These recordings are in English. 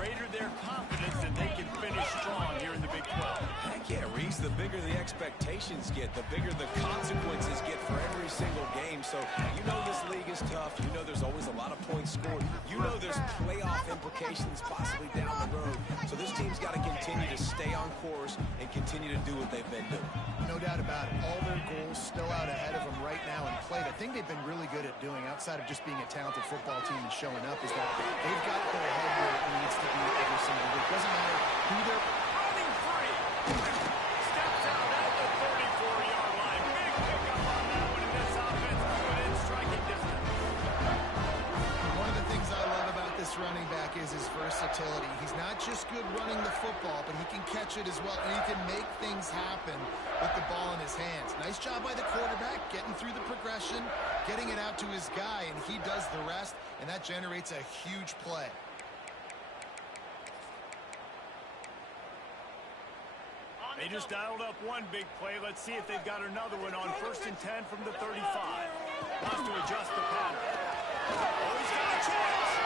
greater their confidence that they can finish strong here in the Big 12. Heck yeah, Reese. The bigger the expectations get, the bigger the consequences get for every single game. So you know this league is tough. You know there's always a lot of points scored. You know there's playoff implications possibly down the road. So this team's got to continue to stay on course and continue to do what they've been doing. No doubt about it. All their goals still out ahead of them right now in play. The thing they've been really good at doing, outside of just being a talented football team and showing up, is that they've got their head where it needs to be every single week. Doesn't matter who they're Running free. Steps out at the 34-yard line. Big pickup on that one, and this offense within striking distance. One of the things I love about this running back is his versatility. He's not just good running the football, but he can catch it as well, and he can make things happen with the ball in his hands. Nice job by the quarterback, getting through the progression, getting it out to his guy, and he does the rest, and that generates a huge play. They just dialed up one big play. Let's see if they've got another one on 1st and 10 from the 35. Has to adjust the pattern. Oh, he's got a chance.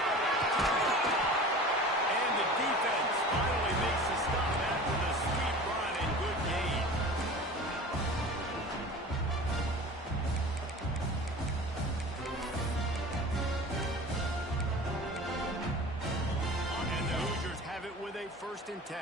And the defense finally makes the stop after the sweet run and good gain. And the Hoosiers have it with a 1st and 10.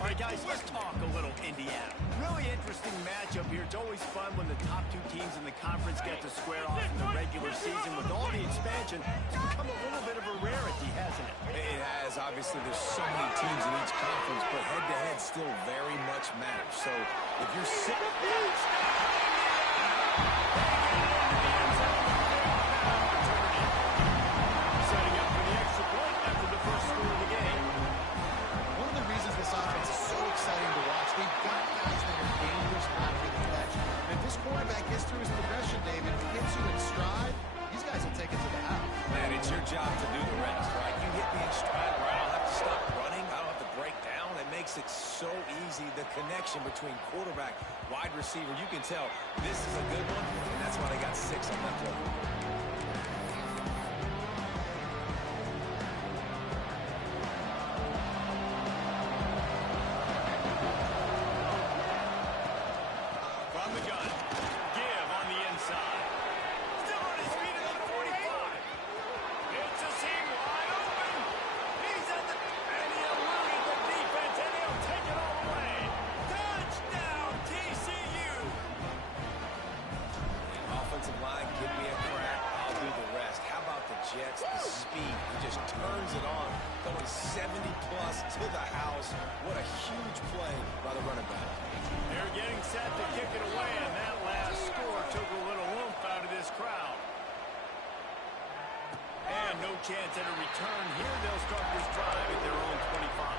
All right, guys, let's talk a little Indiana. Really interesting matchup here. It's always fun when the top two teams in the conference get to square off in the regular season. With all the expansion, it's become a little bit of a rarity, hasn't it? It has. Obviously, there's so many teams in each conference, but head-to-head still very much matters. So if you're sitting... Setting up for the extra point after the first score of the game. One of the reasons this offense is so exciting to watch, they've got guys that are dangerous after the catch. And if this quarterback gets through his progression, David, hits you in stride, these guys will take it to the house. Man, it's your job to do the rest, right? You hit me in stride where I don't have to stop running. I don't have to break down. It makes it so easy. The connection between quarterback, wide receiver, you can tell this is a good one, and that's why they got 6 on that play. Jets, the speed, he just turns it on, going 70-plus to the house. What a huge play by the running back. They're getting set to kick it away, and that last score took a little oomph out of this crowd. And no chance at a return here. They'll start this drive at their own 25.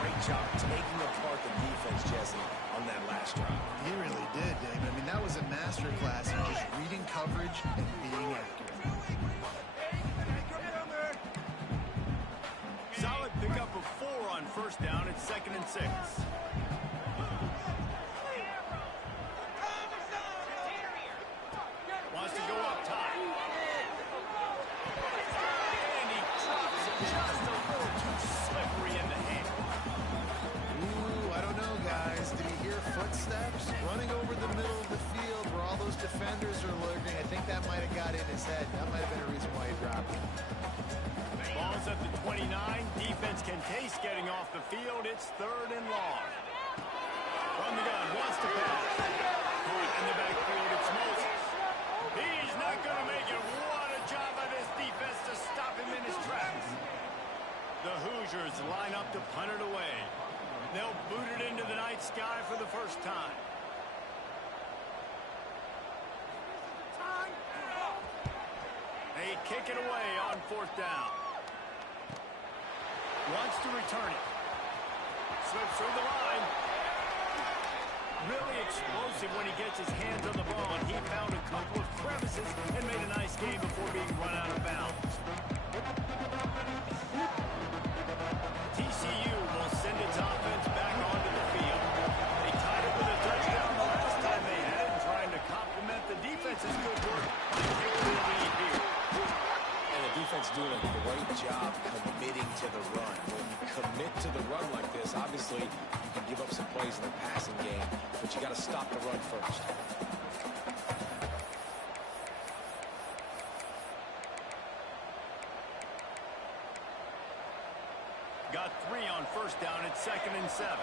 Great job taking apart the defense, Jesse, on that last drive. He really did, David. I mean, that was a masterclass in just reading coverage and being accurate. Solid pickup of 4 on 1st down. It's 2nd and 6. Wants to go up top. And he drops it just a little too slippery in the hand. Ooh, I don't know, guys. Did he hear footsteps running over the middle of the field where all those defenders are lurking? I think that might have got in his head. That might have been a reason why he dropped it. Ball's at the 29. Defense can taste getting off the field. It's 3rd and long. From the gun, wants to pass. In the backfield, it's Moses. He's not going to make it. What a job by this defense to stop him in his tracks. Chargers line up to punt it away. They'll boot it into the night sky for the first time. They kick it away on 4th down. Wants to return it. Slips through the line. Really explosive when he gets his hands on the ball, and he found a couple of crevices and made a nice game before being run out of bounds. TCU will send its offense back onto the field. They tied it with a touchdown the last time they had it, trying to complement the defense's good work by taking the lead here. And the defense doing a great job committing to the run. When you commit to the run like this, obviously you can give up some plays in the passing game, but you got to stop the run first. Got 3 on 1st down. It's 2nd and 7.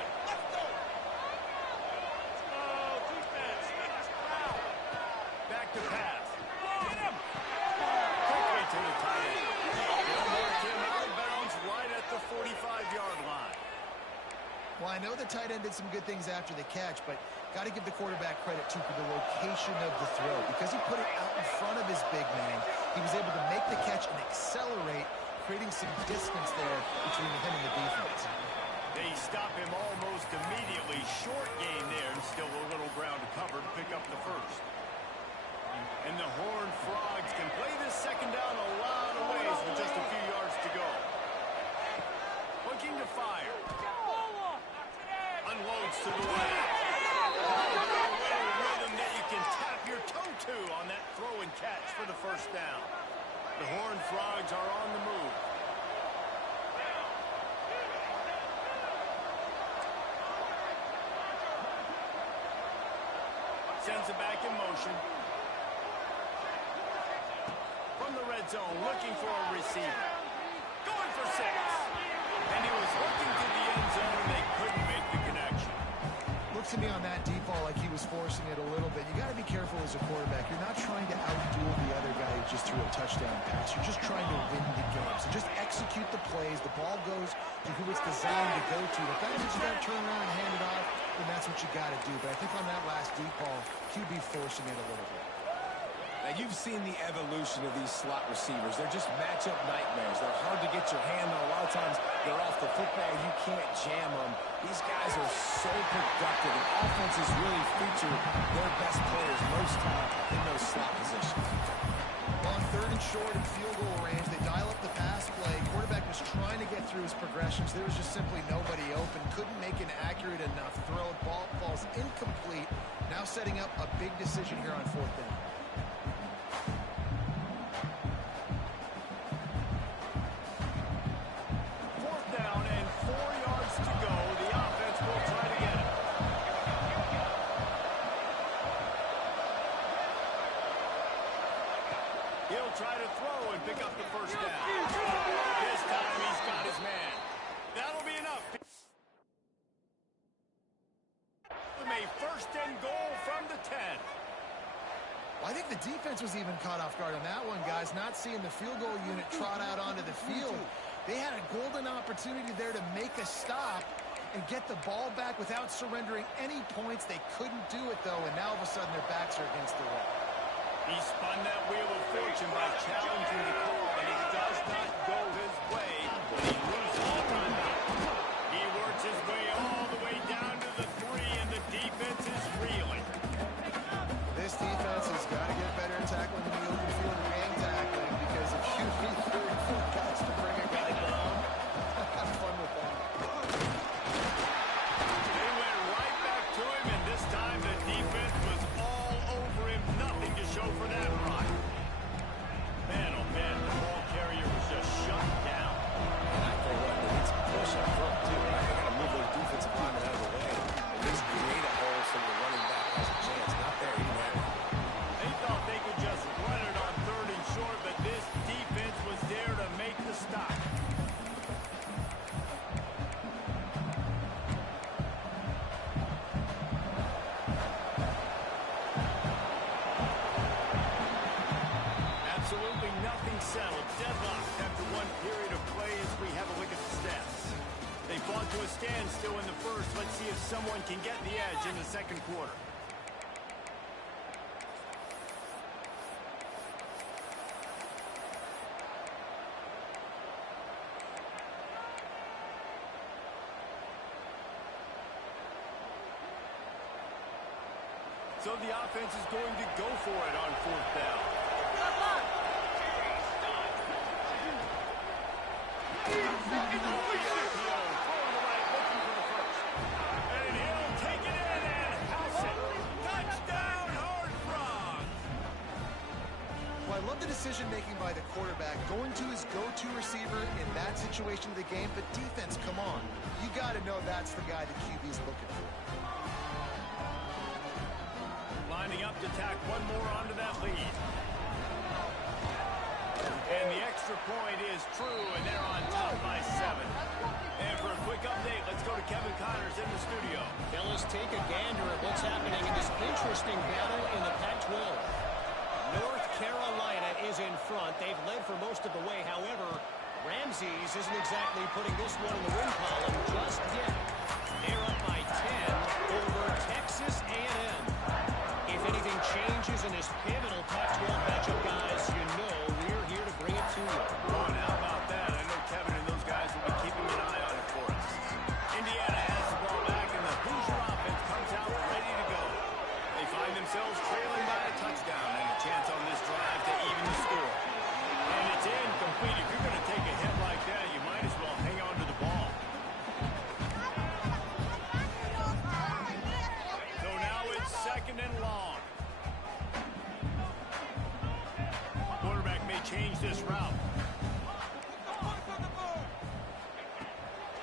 Back to pass. Quickly to the tight end. They'll mark him out of bounds right at the 45-yard line. Well, I know the tight end did some good things after the catch, but got to give the quarterback credit, too, for the location of the throw. Because he put it out in front of his big man, he was able to make the catch and accelerate, creating some distance there between him and the defense. They stop him almost immediately. Short gain there, and still a little ground to cover to pick up the first. And the Horned Frogs can play this 2nd down a lot of ways with just a few yards to go. Looking to fire. Unloads to the right. A little rhythm that you can tap your toe to on that throw and catch for the first down. The Horned Frogs are on the move. Sends it back in motion. From the red zone, looking for a receiver. Going for 6. And he was looking to the end zone, and they couldn't make the connection. Looks to me on that deep ball like he was forcing it a little bit. You got to be careful as a quarterback. You're not trying to outduel the other guy who just threw a touchdown pass. You're just trying to win the game. So just execute the plays. The ball goes to who it's designed to go to. If that means you got to turn around and hand it off, then that's what you got to do. But I think on that last deep ball, QB forcing it a little bit. Now, you've seen the evolution of these slot receivers. They're just matchup nightmares. They're hard to get your hand on. A lot of times, they're off the football. You can't jam them. These guys are so productive. And offenses really feature their best players most time in those slot positions. On 3rd and short and field goal range, they dial up the pass play. Quarterback was trying to get through his progressions. There was just simply nobody open. Couldn't make an accurate enough throw. Ball falls incomplete. Now setting up a big decision here on 4th down. 4th down and 4 yards to go. The offense will try to get it. He'll try to throw and pick up the first down. This time he's got his man. That'll be enough. A 1st and goal from the 10. Well, I think the defense was even caught off guard on that one, guys. Not seeing the field goal unit trot out onto the field. They had a golden opportunity there to make a stop and get the ball back without surrendering any points. They couldn't do it, though, and now all of a sudden their backs are against the wall. He spun that wheel of fortune by challenging the call, and it does not go his way when he loses the timeout. He works his way all the way down to the 3, and the defense is reeling. This defense has got to get better at tackling in the open field and tackling, because if you need 34 guys to bring a guy down, have fun with that. They went right back to him, and this time the defense was all over him. Nothing to show for that run. Man, oh man, the ball carrier was just shut fought to a standstill in the first. Let's see if someone can get the edge in the second quarter. So the offense is going to go for it on fourth down. And he'll take it in and house it. Touchdown, Horned Frogs! Well, I love the decision-making by the quarterback, going to his go-to receiver in that situation of the game. But defense, come on. You got to know that's the guy the QB's looking for. Lining up to tack one more onto that lead. And the extra point is true, and they're on top by 7. And for a quick update, let's go to Kevin Connors in the studio. Fellas, take a gander at what's happening in this interesting battle in the Pac-12. North Carolina is in front. They've led for most of the way. However, Ramses isn't exactly putting this one in the win column just yet. They're up by 10 over Texas A&M. If anything changes in this pivotal Pac-12 matchup, guys, you know we're here to bring it to you. Oh, and how about that? I know Kevin and those guys will be keeping an eye on it for us. Indiana has the ball back, and the Hoosier offense comes out ready to go. They find themselves trailing by a touchdown and a chance on this drive to even the score. And it's incomplete. If you're going to take a hit like that, you might as well hang on to the ball. So now it's second and long. Quarterback may change this route.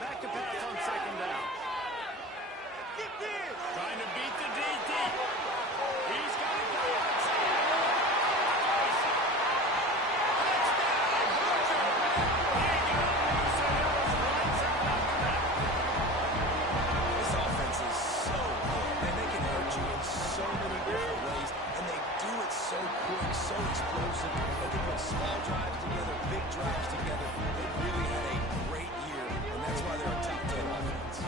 Back to pass on second down. Trying to beat the DT. He's got it going. This offense is so good, and they can hurt you in so many different ways, and they do it so quick, so explosive. They can put small drives together, big drives together. They really had a great year, and that's why they're a top 10 offense.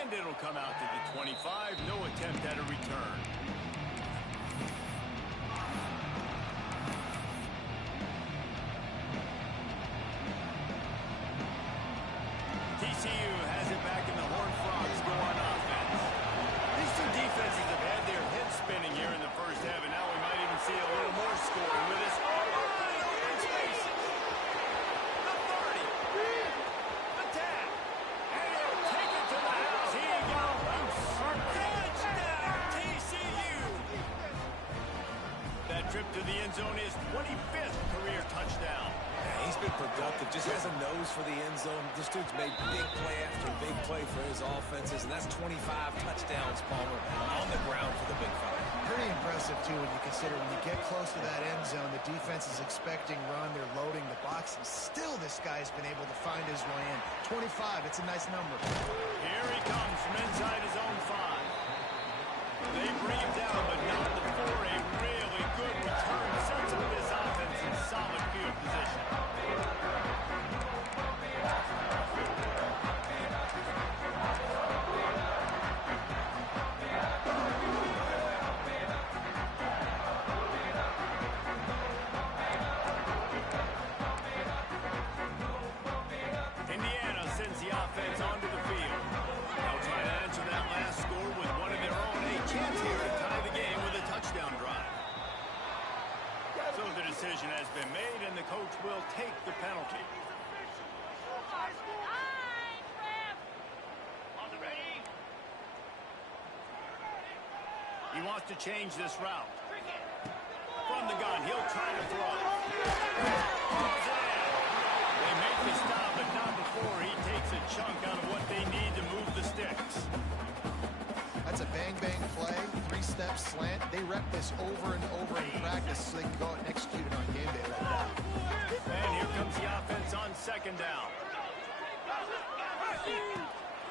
And it'll come out to the 25. No attempt at a return. TCU has it back, and the Horned Frogs go on offense. These two defenses have had their heads spinning here in the first half, and now we might even see a little more scoring with this. Open space. The 30. The 10. And he'll take it to the house. He got loose. Touchdown, TCU. That trip to the end zone is 25th career touchdown. Yeah, he's been productive, just has a nose for the end zone. This dude's made big play after big play for his offenses, and that's 25 touchdowns, Palmer, on the ground for the Big Five. Pretty impressive, too, when you consider when you get close to that end zone, the defense is expecting run, they're loading the box, and still this guy's been able to find his way in. 25, it's a nice number. Here he comes from inside his own 5. They bring him down, but not before a really good return. Sets up this offense in solid field position. Indiana sends the offense onto the field. They'll try to answer that last score with one of their own. A chance here to tie the game with a touchdown drive. So the decision has been made, and the coach will take the penalty. He wants to change this route. From the gun, he'll try to throw. They make the stop, but not before he takes a chunk out of what they need to move the sticks. That's a bang-bang play, 3-step slant. They rep this over and over in practice so they can go out and execute it on game day like that. And here comes the offense on second down.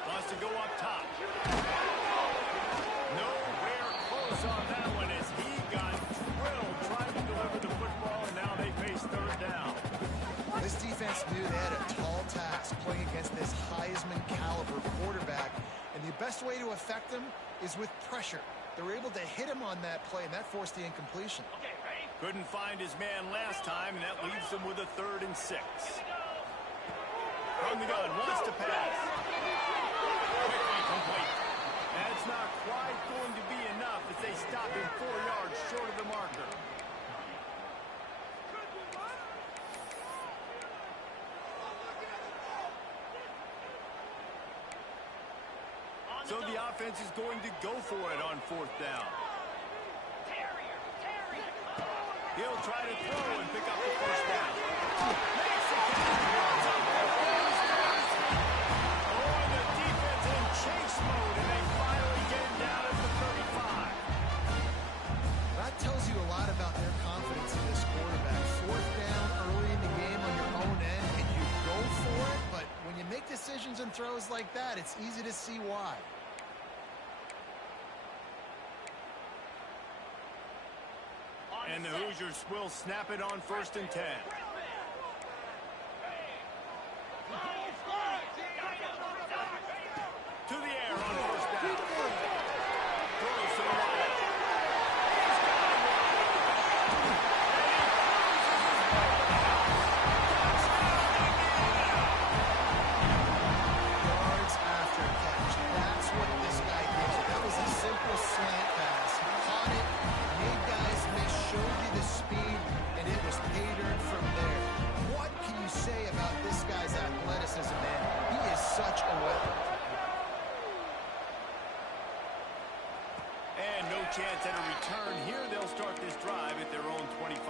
Wants to go up top. Nowhere close on that one as he got drilled trying to deliver the football, and now they quarterbacks playing against this Heisman caliber quarterback, and the best way to affect him is with pressure. They're able to hit him on that play, and that forced the incompletion. Couldn't find his man last time, and that leaves him with a 3rd and 6. From the gun, wants to pass. Quickly complete. That's not quite going to be enough as they stop him 4 yards short of the marker. So the offense is going to go for it on 4th down. He'll try to throw and pick up the 1st down. Oh, the defense in chase mode, and they finally get him down at the 35. That tells you a lot about their confidence in this quarterback. 4th down early in the game on your own end, and you go for it, but when you make decisions and throws like that, it's easy to see why. And the Hoosiers will snap it on 1st and 10. To the air on 1st down. Throws to the right. Yards after catch. That's what this guy gives you. That was a simple slant pass. Caught it, made guys miss, showed you the speed, and it was pay dirt from there. What can you say about this guy's athleticism, man? He is such a weapon. And no chance at a return here. They'll start this drive at their own 25.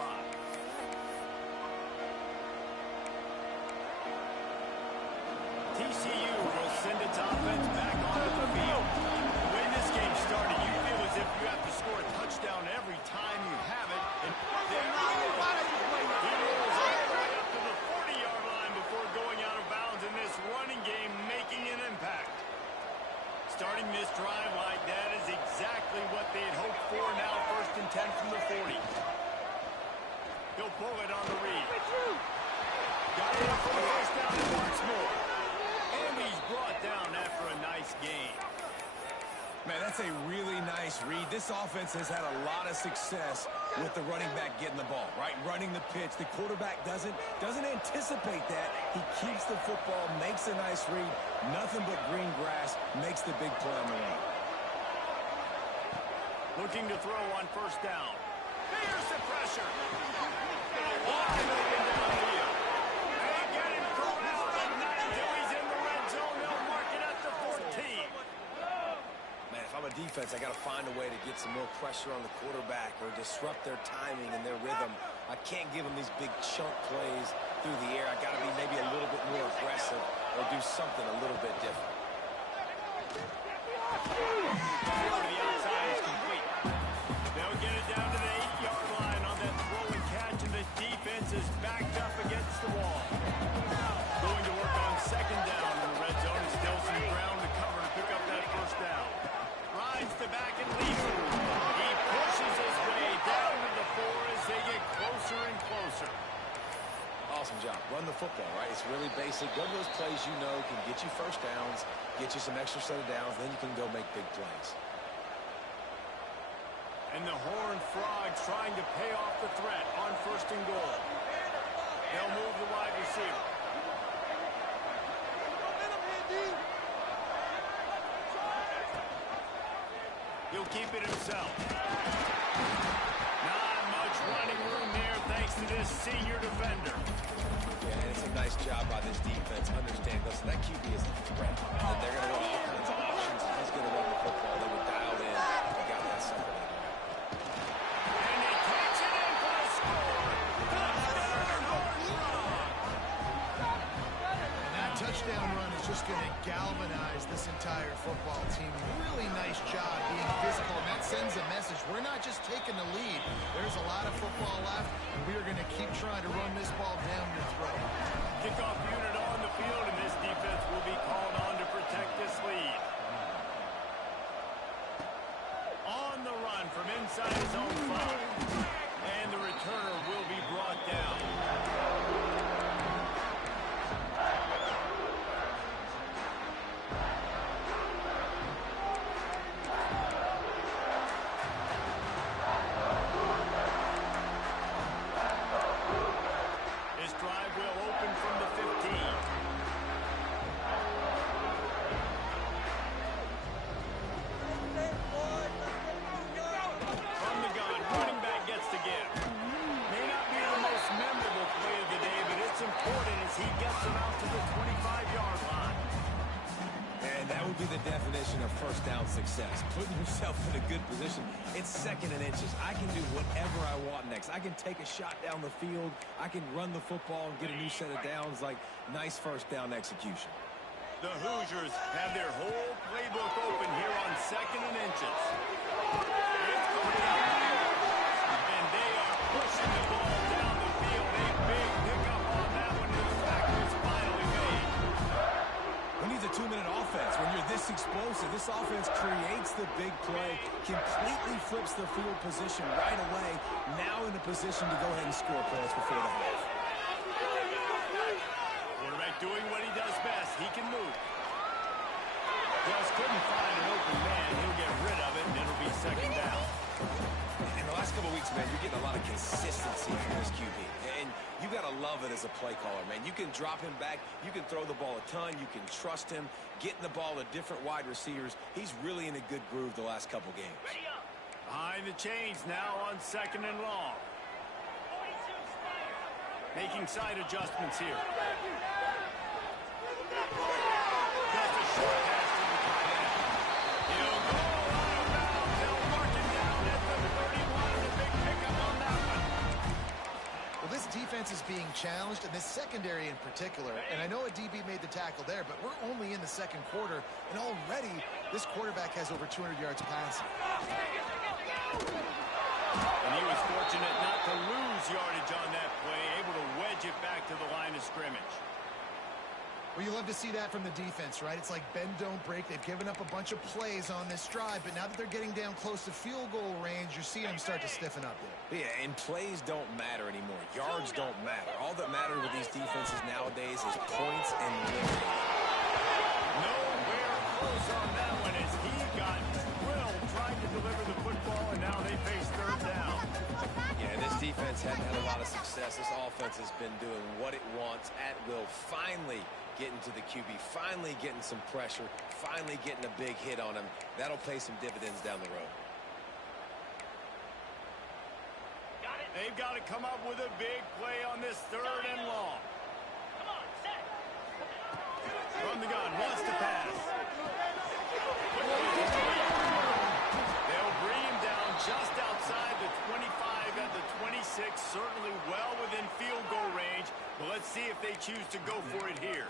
TCU will send its offense back onto the field. The way this game started, you feel as if you have to score a touchdown every time you have it. And there he rolls all the way up to the 40-yard line before going out of bounds in this running game, making an impact. Starting this drive like that is exactly what they had hoped for. Now 1st and 10 from the 40. He'll pull it on the read. Got it up for the 1st down and once more. And he's brought down after a nice game. Man, that's a really nice read. This offense has had a lot of success with the running back getting the ball, right? Running the pitch. The quarterback doesn't anticipate that. He keeps the football, makes a nice read. Nothing but green grass, makes the big play on the run. Looking to throw on 1st down. Here's the pressure. Walking open downfield. They get him corralled on that until he's in the red zone. They'll mark it at the 14. Man, if I'm a defense, I got to find a way to get some more pressure on the quarterback or disrupt their timing and their rhythm. I can't give them these big chunk plays through the air. I got to be maybe a little bit more aggressive or do something a little bit different. Throw to the outside is complete. They'll get it down to the 8-yard line on that throw and catch, and the defense is backed up against the wall. Going to work on 2nd down in the red zone, and still some ground to cover to pick up that 1st down. Rides to back and leads it. He pushes his way down to the 4 as they get closer and closer. Awesome job. Run the football, right? It's really basic. Go to those plays you know can get you 1st downs, get you some extra set of downs, then you can go make big plays. And the Horned Frogs trying to pay off the threat on 1st and goal. They'll move the wide receiver. He'll keep it himself. Not much running room there thanks to this senior defender. Yeah, and it's a nice job by this defense. Understand, listen, that QB is a threat. And they're going to run all kinds of options. If he's going to run the football, they were dialed in and got that sucker in. And they catch it in for a score. And that touchdown run is just going to galvanize this entire football team. Really nice job being physical, and that sends a message. We're not just taking the lead. There's a lot of football left, and we are going to keep trying to run this ball down your throat. Kickoff unit on the field, and this defense will be called on to protect this lead. On the run from inside his own 5. And the returner will be brought down. definition of first down success. Putting yourself in a good position. It's 2nd and inches. I can do whatever I want next. I can take a shot down the field. I can run the football and get a new set of downs. Like, nice first down execution. The Hoosiers have their whole playbook open here on 2nd and inches. It's going out here. And they are pushing the ball down the field. A big pickup on that one. The tackle is finally made. Who needs a 2-minute offense? When you're this explosive, this offense creates the big play, completely flips the field position right away, now in a position to go ahead and score points before the half. Quarterback doing what he does best. He can move. Just couldn't find an open man. He'll get rid of it, and it'll be 2nd down. In the last couple of weeks, man, you're getting a lot of consistency from this QB. And you got to love it as a play caller, man. You can drop him back. You can throw the ball a ton. You can trust him, getting the ball to different wide receivers. He's really in a good groove the last couple games. Behind the chains now on 2nd and long. Making side adjustments here. Just a short pass to the tight end. He'll go out of bounds. They'll mark him down at the 31. A big pickup on that one. Well, this defense is being challenged, and this secondary in particular. And I know a DB made the tackle there, but we're only in the 2nd quarter, and already this quarterback has over 200 yards passing. And he was fortunate not to lose yardage on that play, able to wedge it back to the line of scrimmage. Well, you love to see that from the defense, right? It's like bend, don't break. They've given up a bunch of plays on this drive, but now that they're getting down close to field goal range, you're seeing them start to stiffen up there. Yeah, and plays don't matter anymore. Yards don't matter. All that matters with these defenses nowadays is points and winning. Nowhere close on that one as he got drilled trying to deliver the football, and now they face 3rd down. Yeah, this defense hadn't had a lot of success. This offense has been doing what it wants at will. Finally getting to the QB, finally getting some pressure, finally getting a big hit on him. That'll pay some dividends down the road. They've got to come up with a big play on this 3rd and long. From the gun, wants to pass. They'll bring him down just outside the 25 at the 26, certainly well within field goal range. But let's see if they choose to go for it here.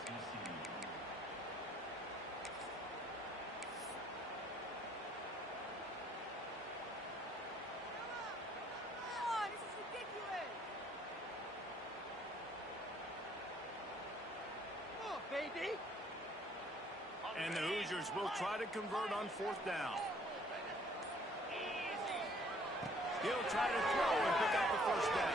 And the Hoosiers will try to convert on 4th down. He'll try to throw and pick up the 1st down.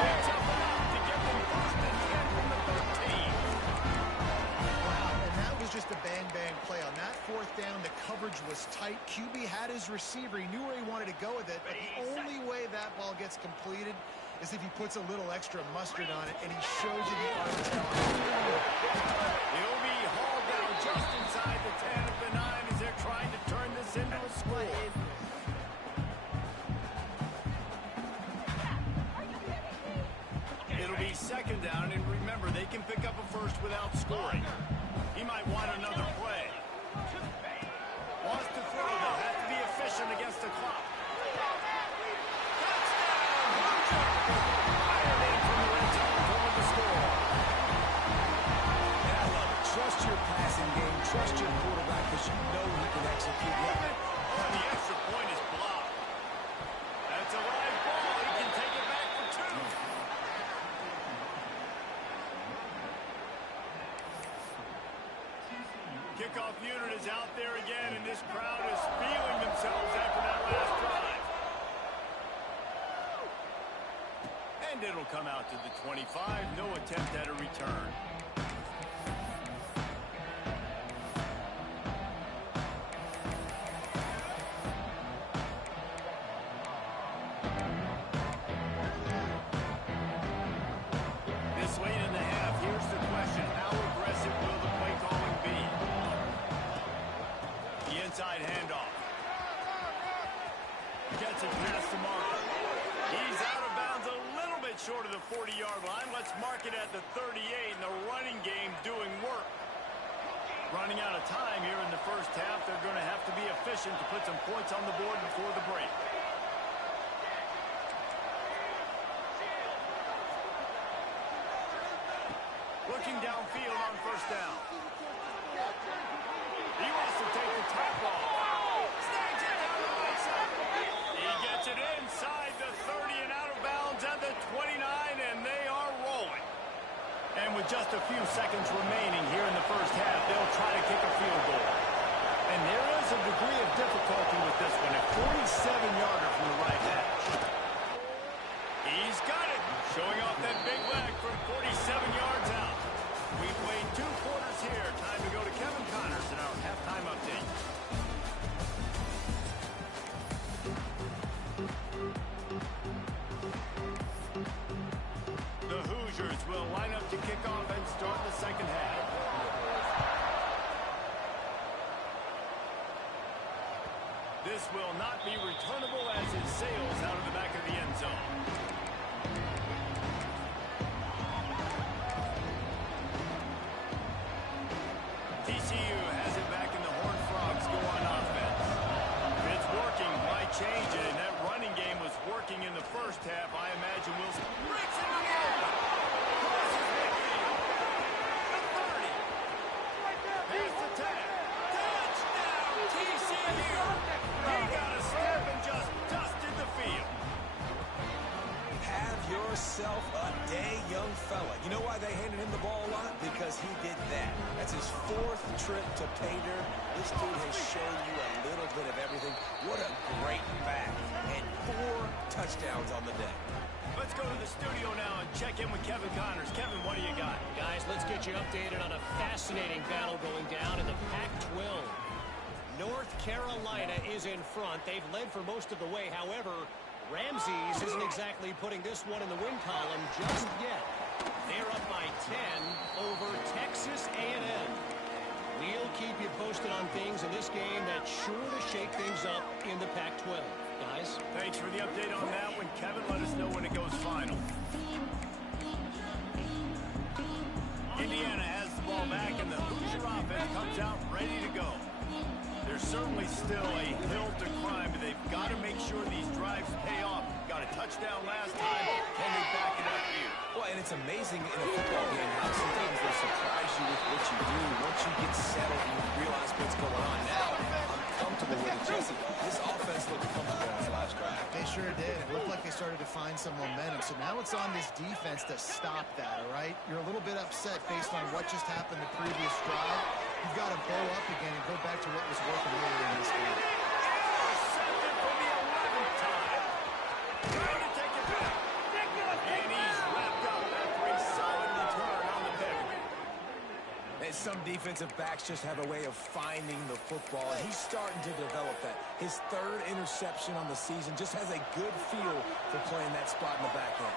It's up enough to get them 1st and 10 from the 13. Wow, and that was just a bang-bang play. On that 4th down, the coverage was tight. QB had his receiver. He knew where he wanted to go with it, but the only way that ball gets completed is if he puts a little extra mustard on it, and he shows you the arm talent. He'll be hauled down just inside the 10 of the 9 as they're trying to turn this into a score. It'll be 2nd down, and remember, they can pick up a 1st without scoring. He might want another play. Wants to throw, though. Has to be efficient against the clock. Trust your passing game. Trust your quarterback because you know he can execute well. Oh, the extra point is blocked. That's a live ball. He can take it back for 2. Kickoff unit is out there again, and this crowd is feeling themselves after that last drive. And it'll come out to the 25. No attempt at a return. Inside handoff. Gets it past the marker. He's out of bounds a little bit short of the 40-yard line. Let's mark it at the 38, and the running game doing work. Running out of time here in the first half. They're going to have to be efficient to put some points on the board before the break. Looking downfield on first down. He wants to take the top off. Snags it down the right side. He gets it inside the 30 and out of bounds at the 29, and they are rolling. And with just a few seconds remaining here in the first half, they'll try to kick a field goal. And there is a degree of difficulty with this one. A 47-yarder from the right hash. He's got it. Showing off that big leg from 47 yards out. We've played 2 quarters here. Time to go to Kevin Connors in our halftime update. The Hoosiers will line up to kick off and start the second half. This will not be returnable as it sails out of the back of the end zone. TCU has it back in the Horned Frogs go on offense. If it's working, why change it? And that running game was working in the first half. I imagine Wilson breaks it in the air. Crosses midfield. The 30. Past the 10. Touchdown, TCU. He got a step and just dusted the field. Have yourself a day, young fella. You know why they handed him the ball a lot? Because he did that. That's his 4th trip to pay dirt. This dude has shown you a little bit of everything. What a great back. And 4 touchdowns on the day. Let's go to the studio now and check in with Kevin Connors. Kevin, what do you got? Guys, let's get you updated on a fascinating battle going down in the Pac-12. North Carolina is in front. They've led for most of the way. However, Ramses isn't exactly putting this one in the win column just yet. They're up by 10 over Texas A&M. We'll keep you posted on things in this game that's sure to shake things up in the Pac-12. Guys? Thanks for the update on that one, Kevin. Let us know when it goes final. Indiana has the ball back, and the Hoosier offense comes out ready to go. There's certainly still a hill to climb, but they've got to make sure these drives pay off. Got a touchdown last time. Can they back it up here? Well, and it's amazing in a football game how sometimes they surprise you with what you do. Once you get settled and you realize what's going on now, I'm comfortable with it. Jesse, this offense looked comfortable on the last drive. They sure did. It looked like they started to find some momentum. So now it's on this defense to stop that, all right? You're a little bit upset based on what just happened the previous drive. You've got to bow up again and go back to what was working earlier in this game. Intercepted for the 11th time. Trying to take it back. And he's wrapped up after a solid return on the pick. And some defensive backs just have a way of finding the football, and he's starting to develop that. His 3rd interception on the season just has a good feel for playing that spot in the back end.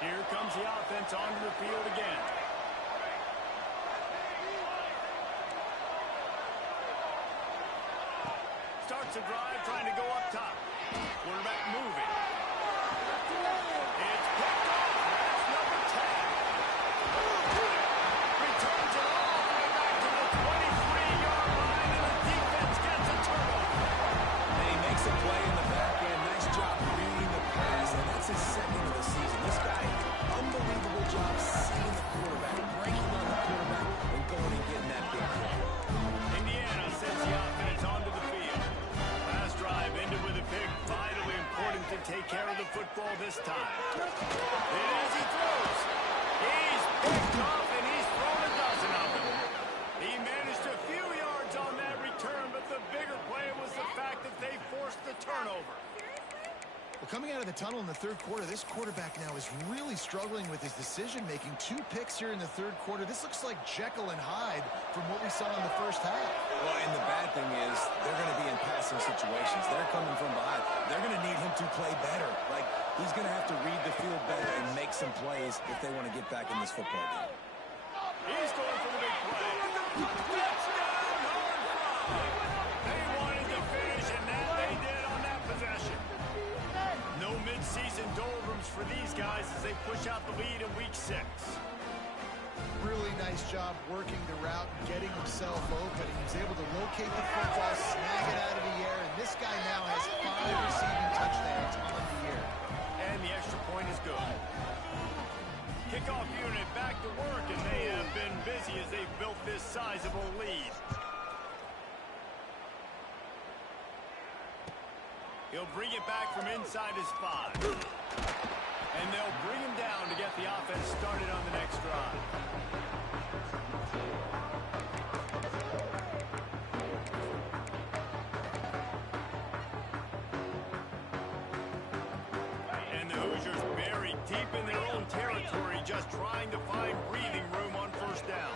Here comes the offense onto the field again. Starts a drive trying to go up top. Quarterback moving. It's picked off. That's number 10. Returns it all the way back to the 23-yard line, and the defense gets a turnover. And he makes a play in the back end. Nice job reading the pass, and that's his 2nd of the season. This guy, unbelievable job seeing the quarterback, breaking on the quarterback, and going and getting that big play. Indiana sends the offense onto the field. Last drive ended with a pick. Vitally important to take care of the football this time. And as he throws, he's picked off and he's thrown a dozen of them. He managed a few yards on that return, but the bigger play was the fact that they forced the turnover. Well, coming out of the tunnel in the 3rd quarter, this quarterback now is really struggling with his decision-making. 2 picks here in the 3rd quarter. This looks like Jekyll and Hyde from what we saw in the first half. Well, and the bad thing is they're going to be in passing situations. They're coming from behind. They're going to need him to play better. Like, he's going to have to read the field better and make some plays if they want to get back in this football game. He's going for the big play. Touchdown, Horned Frogs. They wanted to finish, and that they did on that possession. No mid-season doldrums for these guys as they put nice job working the route and getting himself open. He was able to locate the football, snag it out of the air, and this guy now has 5 receiving touchdowns on the year. And the extra point is good. Kickoff unit back to work, and they have been busy as they've built this sizable lead. He'll bring it back from inside his 5. And they'll bring him down to get the offense started on the next drive. And the Hoosiers buried deep in their own territory, just trying to find breathing room on first down.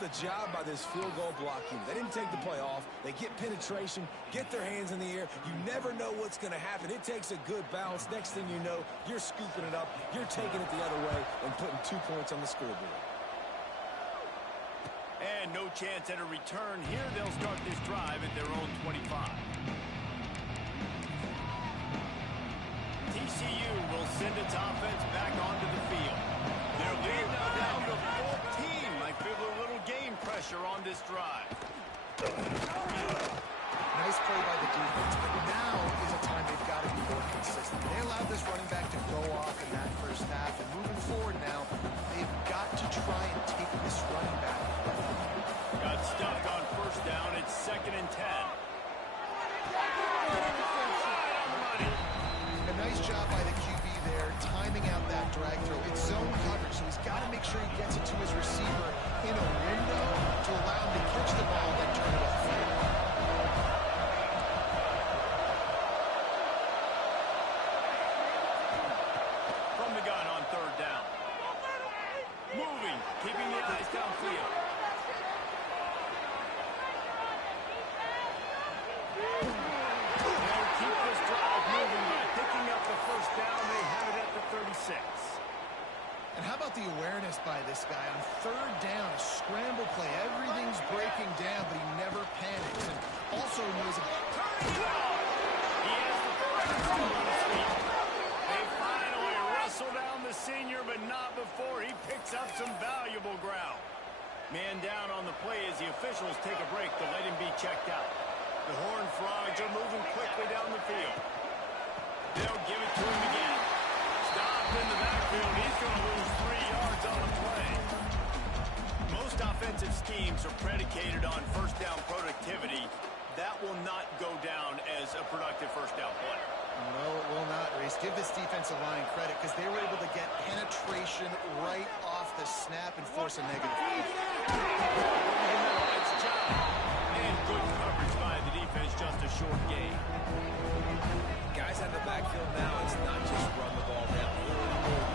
The job by this field goal blocking. They didn't take the play off. They get penetration, get their hands in the air. You never know what's going to happen. It takes a good bounce. Next thing you know, you're scooping it up, you're taking it the other way, and putting 2 points on the scoreboard. And no chance at a return here. They'll start this drive at their own 25. TCU will send its offense back onto the field. Their lead now down to 14. Might feel a little game pressure on this drive. Nice play by the defense, but now is a time they've got to be more consistent. They allowed this running back to go off in that first half, and moving forward now, they've got to try and take this running back. Got stuck on first down. It's 2nd and 10. A nice job by the QB there, timing out that drag throw. It's zone coverage, so he's got to make sure he gets it to his receiver in a window to allow him to catch the ball, then turn it off. From the gun on 3rd down. Moving, keeping the eyes downfield. They'll keep this drive moving by picking up the first down. They have it at the 36. And how about the awareness by this guy on 3rd down, a scramble play. Everything's breaking down, but he never panics. And also knows He has the first on his feet. They finally wrestle down the senior, but not before he picks up some valuable ground. Man down on the play as the officials take a break to let him be checked out. The Horned Frogs are moving quickly down the field. They'll give it to him again. Stopped in the backfield. He's going to lose 3 yards on the play. Most offensive schemes are predicated on first down productivity. That will not go down as a productive first down play. No, it will not, Reese. Give this defensive line credit because they were able to get penetration right off the snap and force a negative. It's John. And good coverage by the defense, just a short gain. Guys out of the backfield now, it's not just run the ball down. You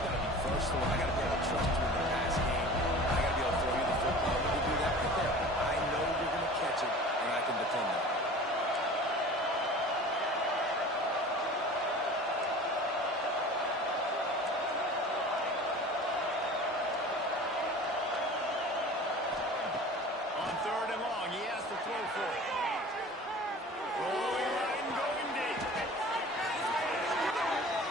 got to be versatile. I got to be able to trust you in the pass game. I got to be able to throw you the football. When you do that right there, I know you're going to catch it, and I can depend on it. On 3rd and long, he has to throw for it. Rolling right and going deep.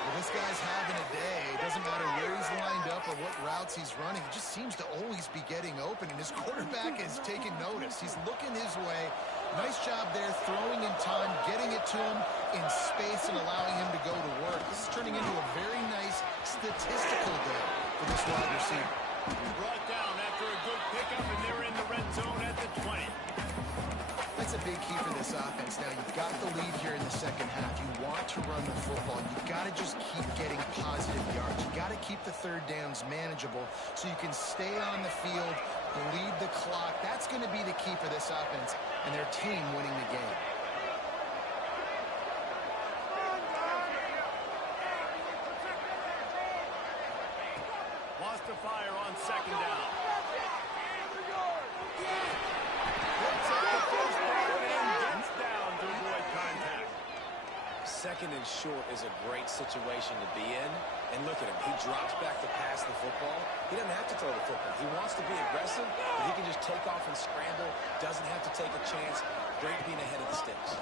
Well, this guy's having a day. It doesn't matter where he's lined up or what routes he's running. He just seems to always be getting open, and his quarterback is taking notice. He's looking his way. Nice job there, throwing in time, getting it to him in space and allowing him to go to work. This is turning into a very nice statistical day for this wide receiver. Brought down after a good pickup, and they're in the red zone at the 20. big key for this offense. Now, you've got the lead here in the second half. You want to run the football. You've got to just keep getting positive yards. You've got to keep the third downs manageable so you can stay on the field, bleed the clock. That's going to be the key for this offense and their team winning the game. Lost to fire on second down. Second and short is a great situation to be in. And look at him. He drops back to pass the football. He doesn't have to throw the football. He wants to be aggressive, but he can just take off and scramble. Doesn't have to take a chance. Great being ahead of the sticks.